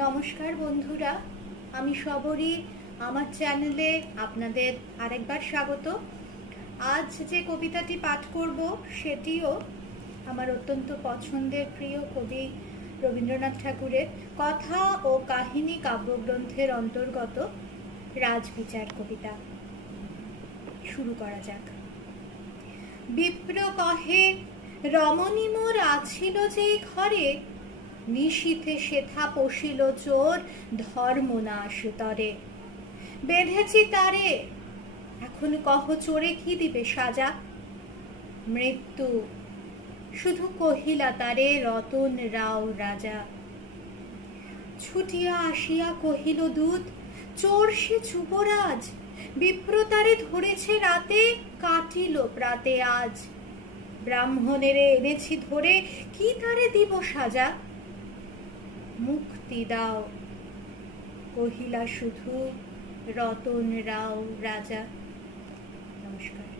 নমস্কার বন্ধুরা, আমি সবরী। আমার চ্যানেলে আপনাদের আরেকবার স্বাগত। আজ যে কবিতাটি পাঠ করব সেটিও আমার অত্যন্ত পছন্দের প্রিয় কবি রবীন্দ্রনাথ ঠাকুরের কথা ও কাহিনী কাব্যগ্রন্থের অন্তর্গত রাজবিচার কবিতা। শুরু করা যাক। বিপ্র কহে, রমণী মোর আছিল যেই ঘরে, নিশীথে সেথা পশিল চোর ধর্মনাশ তরে। বেঁধেছি তারে, এখন কহ চোরে কি দিবে সাজা। মৃত্যু শুধু কহিলা তারে রতন রাও রাজা। ছুটিয়া আসিয়া কহিল দূত, চোর সে যুবরাজ। বিপ্র তারে ধরেছে রাতে, কাটিল প্রাতে আজ। ব্রাহ্মণেরে এনেছি ধরে, কি তারে দিব সাজা। মুক্তি দাও, কহিলা শুধু রতন রাও রাজা। নমস্কার।